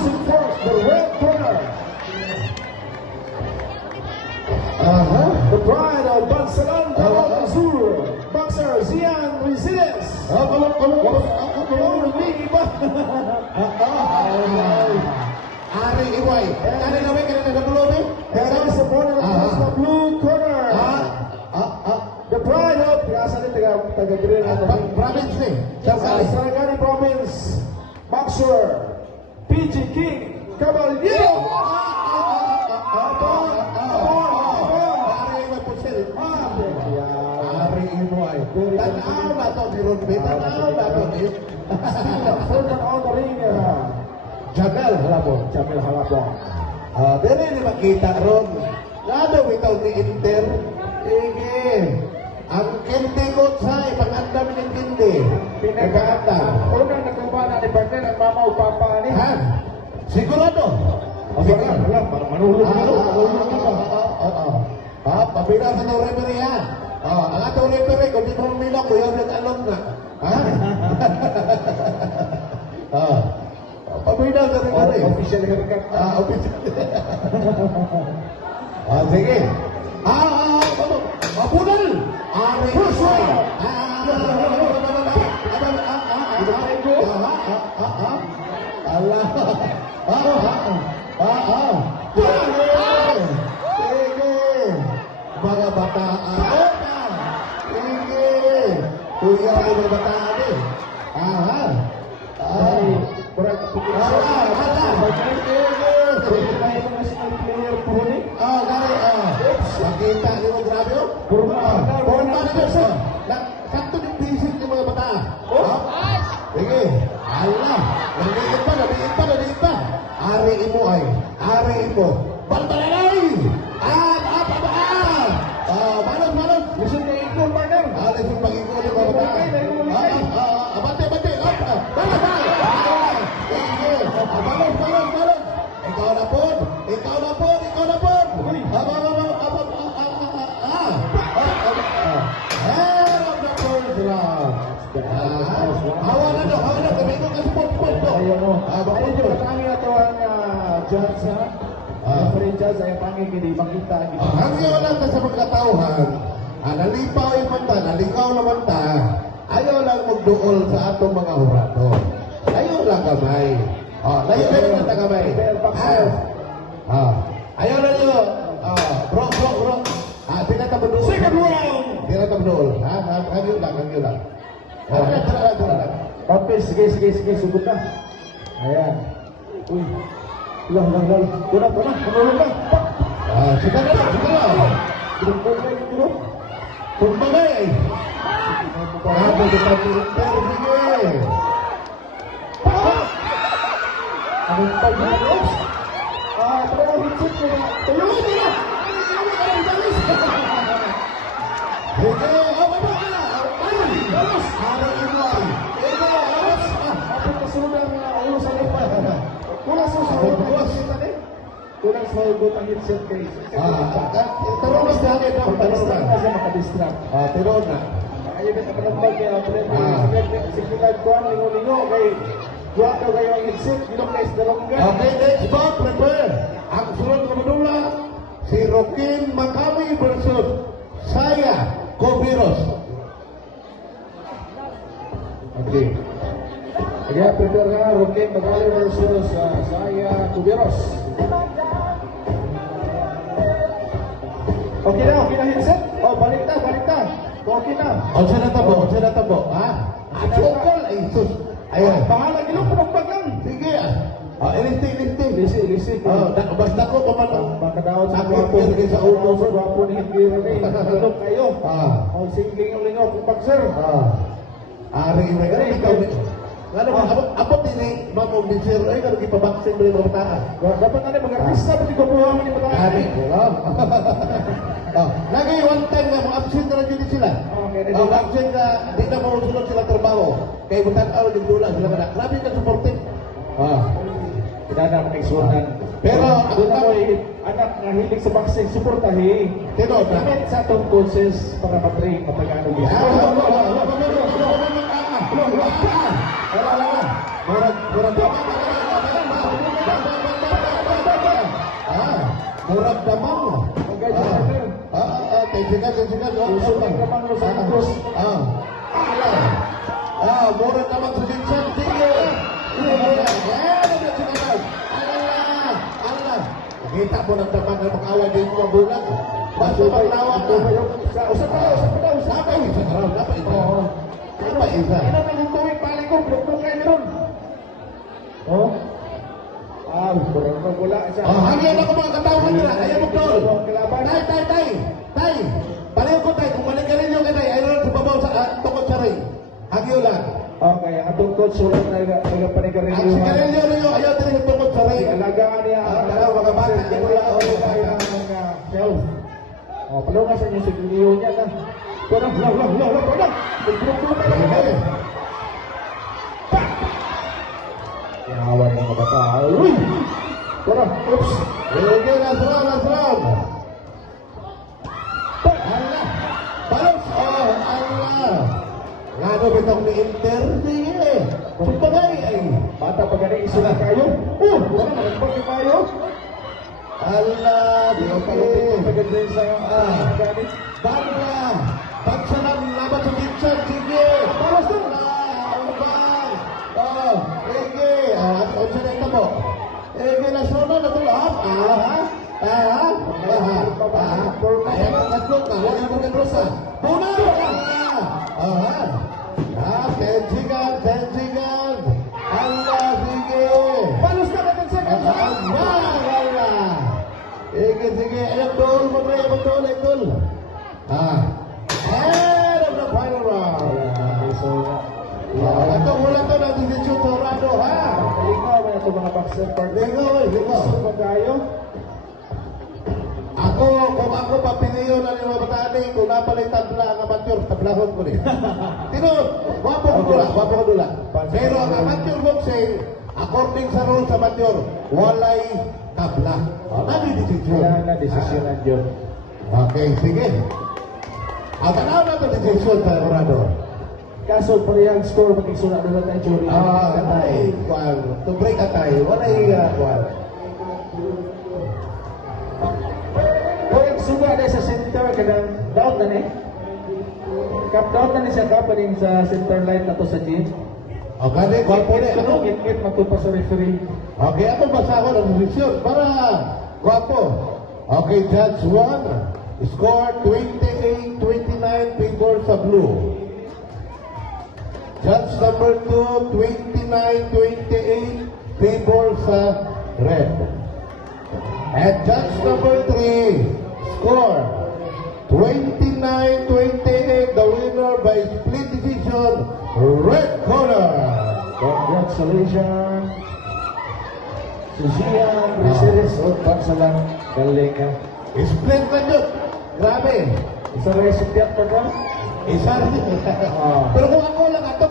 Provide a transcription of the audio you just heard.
Choosing first, the red corner. The pride of Bansalan Azul, boxer Zian Rizales. Ari Iway. Kanina na dulo ni? That is the corner of the blue corner. The pride of taga-green Province ni. Sarangani Province, boxer PG King Caballero. Ari Iway. Tanaw na to si Rodby. Tanaw na to ni. Further on the ring, Jamel Halapon. Jamil Halapon. Dili ni makita ron. Lado bitaw ni Inter. Ige. Ang kindi ko sa ipanganda mi ng kindi. Pinaganda. Unang nakumpana ni partner ang mama o papa ni. Ha? Sigurado. Manulog Pabila sa itong referee yan. Ang atong referee, kung di mo minok, kuya nag-alok na. Ha? Pabila sa referee. Official haircut. Official. Sige. Mabunal! Ari Husay! Mga bataan. Sige. Kuya mo mga bataan eh. Kurang Makita niyo mo grabe o? Porma niyo sa sakto yung basic ng mga bataan. Sige. Allah. Naliit pa. Ari imo ay. Ari imo. Balbalalay! Malos. Gusto niya ikon, partner. Alis yung pag-ikot ng mga bataan. Abante. Malos. Ikaw na po. Hawa na. Tumingin ka sport po. Ayun yung pangi na ito ang judge ha. Referee judge ay pangi hindi makita. Hanggang lang sa pagkatauhan, nalipaw yung mata, naligaw naman ta, ayaw lang magduol sa atong mga hurado. Ayaw lang kamay. Layo na kamay. Ayaw lang nyo. Bro. Tinatabudol. Second round. Tinatabudol. Hanggang lang. Tara lang. Okay, sige, sugot na. Ayan. Uy. Lang. Tunang, manulong lang. Sige lang. Kumbagay. Ako kita pinter, sige. Anong pag-halos? Pero hitsit ko na. Tulungan mo na! Sige, ano ka? Alos! Araw Iway. Alos! Kapit kasunod ang ulo sa lipa. Kulang sa sahugot. Kulang sa sahugot ang hitsit case. Tanong na sa akin ang Makadistract na siya, makadistract. Tinod na. Ayun na kapalambag kaya si Kilad Kuan, lingo-lingo kay Guwato kayo ang hitsit, ilong na isdalongga. Okay, next bout, prepare. Ang sunod na madula, si Rokin Makami versus Saya Cobiros. Okay. Kaya prepare nga, Roque Magali versus Saya Cuberos. Okay na hitset? Balik ta. Okay na. Siya natabo. Chokol, ay sus. Ayun. Bahala, ilong pumagpag lang. Sige. Ilisting. Lisi. Basta ko paman. Makadaot sa Sakit gwapo. yan sa ulo. Sa gwapo ni Hingiro ni. Ilong kayo. Sige yung lingaw kung pag-sir. Ari, ikaw ni. Abot ini mamong bisir ay kalau ipabaksin beli mga bataan. Dapat na mag-artista pati gubuha mo ni bataan. Ari, lagi one time na mo absent na lang sila. Absent na di na mo sunod sila trabaho. Kay butan araw yung dula sila kada. Grabe ka supportive. Tidak ada pengisunan. Pero anak na hilig sa boxing suportahi. Tinod na. Kahit sa atong coaches para matring matagano biya. Murag Murag damang. Okay, sir. Tensikan. Usok ang kamang mo sa Santos. Murag damang sa Vincent. Sige. Allah. Kita mo ng damang na mag-away din mo mabulag. Basta maglawak na. Usap pa daw. Apa isa? Ano may nagtuwing pali ko, blok-blok kayo meron. Oh? Kurang wala siya. Hangyan ako mga katawan nila. Ayaw mo, Tol. Tay. Pareho ko, Tay. Kung manigarin yung kanay, ayaw sa babaw sa tukod sa rin. Hangyo lang. Okay, ang atong coach, sulat na nagpanigarin Ang sigarilyo ninyo, ayaw din yung tukod sa rin. Alagaan niya. Dalaw, mga bata. Shelf. Palungan sa inyo sigarilyo niya na. Kurang. Blok-blok kayo. Awan ng bata. Uy! Kurang. Oops. Sige, last round. Allah. Balos. Allah. Ngano bitong ni Inter. Sige. Sumbagay ay. Bata pa gani isulat kayo. Kurang. Nagpagay kayo. Allah. Di ko palupit pa gani sa gani. Bangla. Pagsalang laban sa Gibson. Sige. Balos doon. Sige. Unsa na ito mo? Sige, nasunod na tulap. Ayaw mo katlog ka. Ayaw mo katlosa. Puno! Tensikan. Allah, sige. Balos ka na sa Allah. Sige. Ayaw tol mo pre. Ayaw tol. Head of the final round. Ito mula to ng Division Torado, ha? Kalingaw mo na ito mga boxer partner. Lingaw. Gusto ba kayo? Kung ako papiliyon na mga batani, kung napalay tabla ang amateur, tablahon ko rin. Tinod, wapo ko dula. Pero ang amateur boxing, according sa rules sa amateur, walay tabla. Nadi-desisyon. Kailangan na desisyonan yun. Okay, sige. Ang tanaw na ito desisyon sa Torado. Kaso parehang score magkisulat na tayo jury. Katay, kwan. To break katay, walay kwan. Kung suga na sa center, kadang down na ni. Cap down na ni siya kapanin sa center line na to sa gym. Okay, di, kwan po rin. Ano? Ngit-ngit magtupa sa referee. Okay, ako basa ko ng desisyon para guwapo. Okay, Judge 1, score 28-29 favor sa blue. Judge number 2, 29-28 favor sa red. And judge number 3, score 29-28, the winner by split decision, red corner. Congratulations. Susian, Briseres, o pagsalang galing ka. Split na yun. Grabe. Isa recipient pa ka? Isa rin. Pero kung ako lang, ito